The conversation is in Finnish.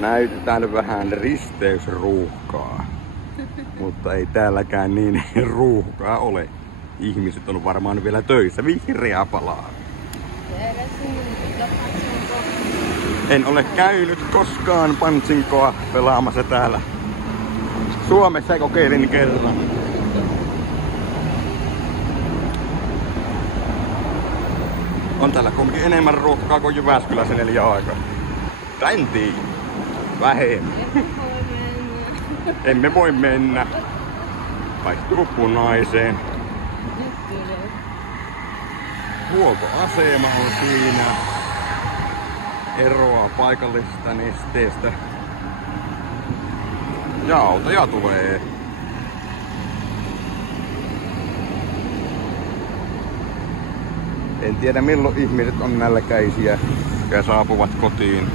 Näytetään vähän risteysruuhkaa. Mutta ei täälläkään niin ruuhkaa ole. Ihmiset on varmaan vielä töissä. Vihreä palaa. En ole käynyt koskaan pantsinkoa pelaamassa täällä. Suomessa kokeilin kerran. On täällä kuitenkin enemmän ruuhkaa kuin Jyväskylässä 4 aikaa. En tiedä. Vähemmän. Emme voi mennä. Vaihtuu punaiseen. Huoltoasema on siinä. Eroaa paikallisesta nesteestä. Ja autoja tulee. En tiedä milloin ihmiset on nälkäisiä ja saapuvat kotiin.